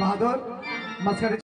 बहादुर मस्करी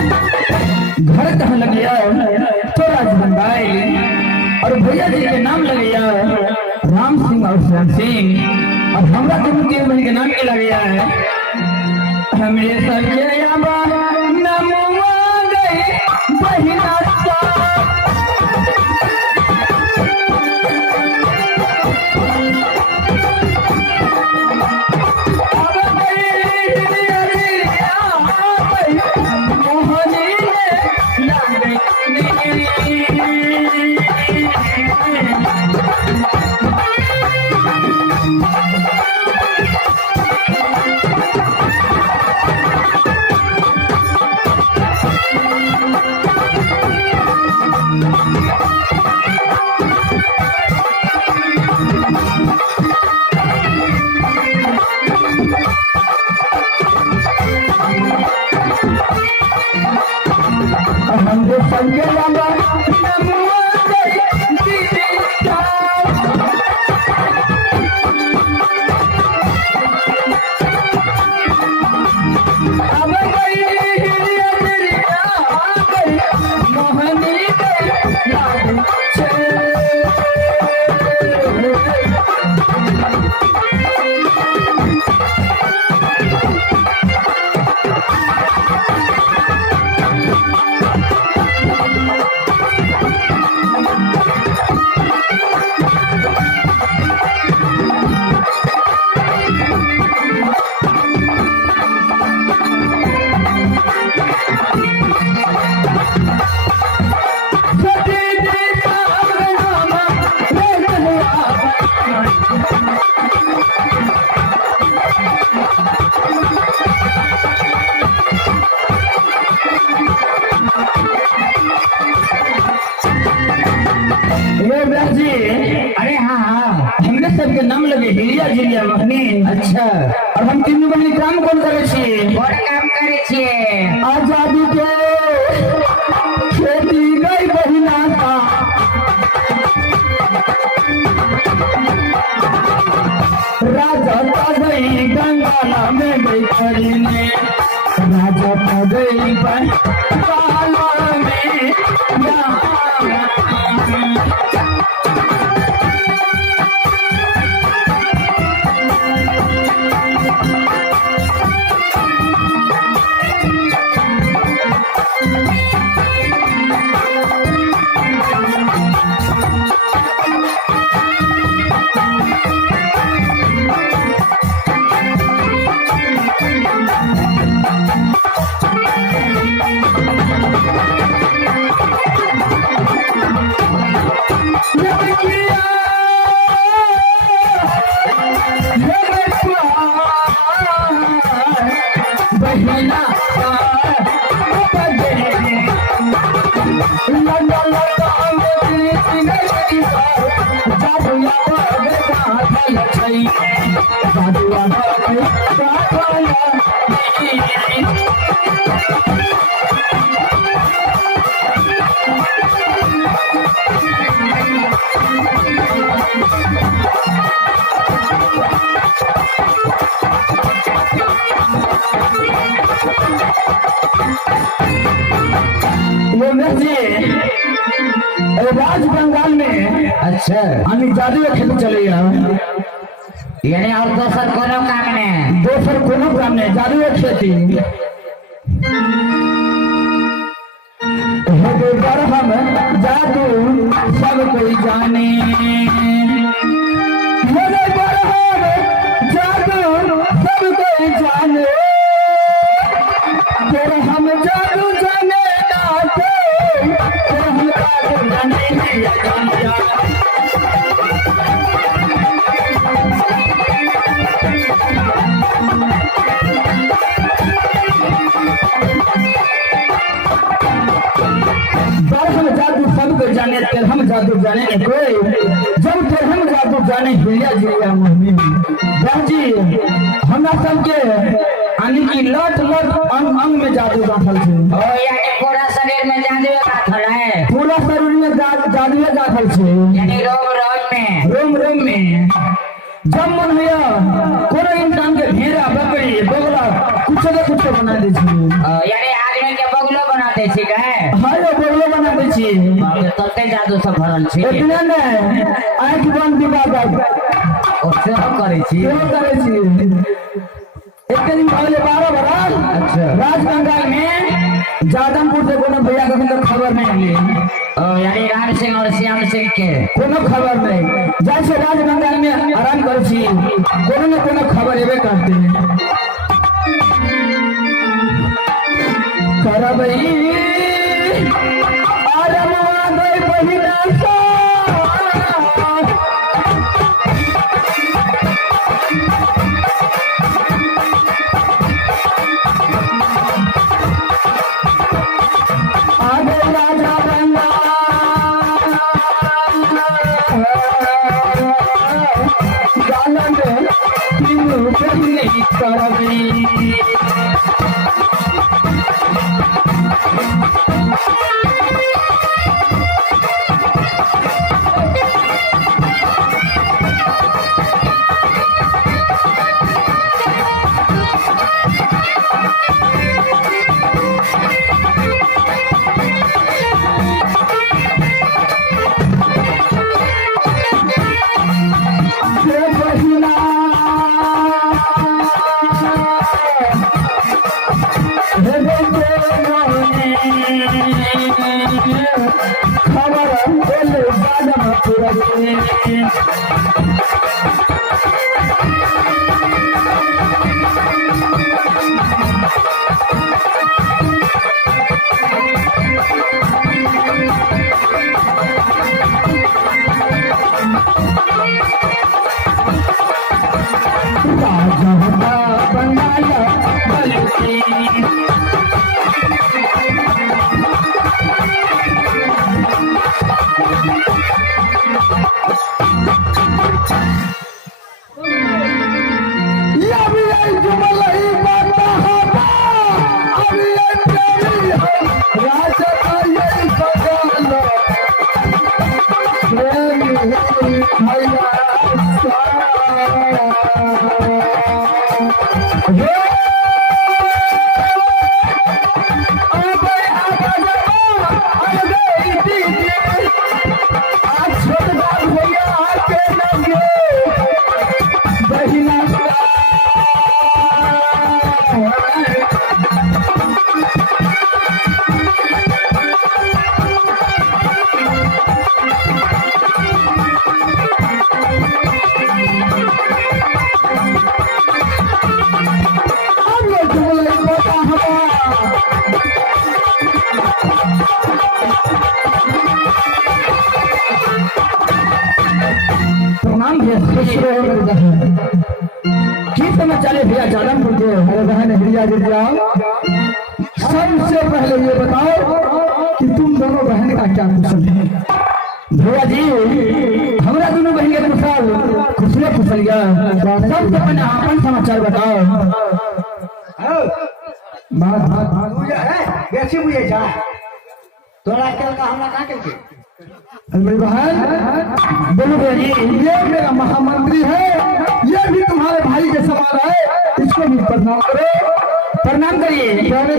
घर कहाँ लग गया तो राजबन भाई और भैया जी के नाम लग गया राम सिंह और श्याम सिंह और हमरा के बहन के नाम के लग गया है हमरे सब नमवा गई बहिना हमरे संगे लगा नमुआ गई दीदी अब गई अजरिया गई मोहनी गई लाग छे अरे हाँ हाँ, हमने सबके नाम लगे हिलिया जिलिया महनी। अच्छा, और हम तीनों बहनी काम कौन करे छिए? बड़ काम करे छिए। आजादी के खेती गई बहिना का राजा का गई गंगाला में गई करीने राजा का गई बंगाला में राज बंगाल में अच्छा, हम जादू खेती चले यानी और दोसर कोनो काम में? दोसर कोनो काम नहीं, जादू खेती हम जादू सब कोई जाने जादू सब कोई जाने फिर हम जादू जाने फिर हम जादू जाने जाने तेल हम जादू जाने कोई जब तेल हम जादू जाने हिलिया जिलिया मोहनी जी हमरा सबके आनी की लट लट अंग अंग में जादू दाखल है। ओ यानी पूरा शरीर में जादू दाखल है? पूरा शरीर में जादू दाखल है, यानी रोम रोम में जब मन है कोनो इंसान के घेरा बकरी बगला कुछ बना दे छी। यानी आदमी के बगलो बना दे छी का? हां ये बगलो बना दे छी। तते जादू सब भरल छी। इतने ने आंख बंद दिवा दे ओ से हम करे छी एक दिन पहले 12 बरस। अच्छा, राज बंगाल में जादमपुर से कोनो भैया के मतलब खबर नहीं मिली। यानी राम सिंह और श्याम सिंह के कोनो खबर नहीं। जैसे राज बंगाल में आराम कर छी कोनो न कोनो खबर एबे करते हैं। करबई आरमवा गई बहिना सा करबी समाचार भैया जादवपुर के अरे बहन हिरिया गिरिया, सबसे पहले ये बताओ कि तुम दोनों बहन का क्या कुशल है? भैया जी हमारा दोनों बहन के कुशल कुशलिया सबसे पहले अपन समाचार बताओ। तोरा क्या का हमरा का के मेरी बहन बोलो भैया जी। ये मेरा महामंत्री है, ये भी तुम्हारे भाई के समान है, इसको भी प्रणाम करो। प्रणाम करिए। अरे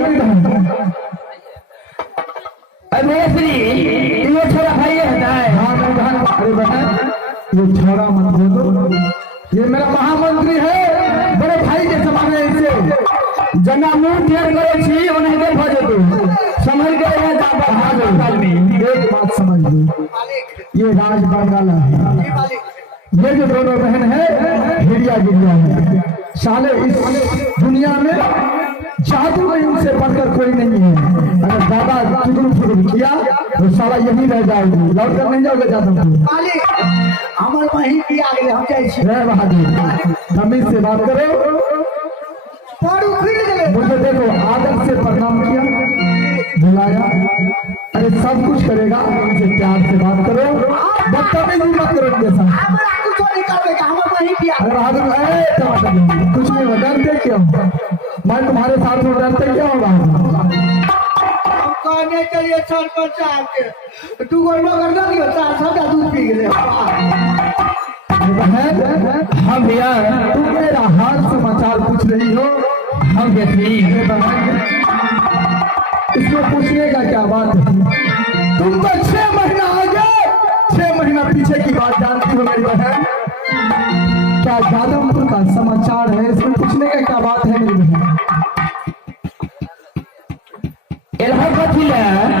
भैया श्री ये छोरा भाई होता है। हाँ मेरी बहन, अरे बहन ये छोरा मत बोलो, ये मेरा महामंत्री है, बड़े भाई के समान है। इसे जना मुंह ढेर करे छी ओने के भजे तू समझ के ये जा बढ़ा दो काल में। एक बात समझ लो, ये राज बंगाला है, ये जो दोनों बहन है हिरिया गिरिया है। साले इस दुनिया में जादू में इनसे बढ़कर कोई नहीं है। अगर ज्यादा चुगल फुगल किया तो साला यही रह जाओगे, लौट कर नहीं जाओगे जादू हमर वही भी आ गए हम जाई छी। रे बहादुर तमीज से बात करो। मुझे देखो आदर से प्रणाम किया, बुलाया, अरे सब कुछ करेगा, उनसे प्यार से बात करो, बदतमीजी मत करो उनके साथ। अरे बहादुर कुछ नहीं हो, डरते क्यों? मैं तुम्हारे साथ में डरते क्या होगा? कहने चलिए सर पर के तू गोल कर दो कि चार सब दूध पी गए। हाँ भैया तुम मेरा हाल समाचार पूछ रही हो? हम देखी इसमें पूछने का क्या बात है? तुम तो 6 महीना आगे 6 महीना पीछे की बात जानती हो मेरी बहन। क्या जादवपुर का समाचार है, इसमें पूछने का क्या बात है मेरी बहन? एलहर कथी है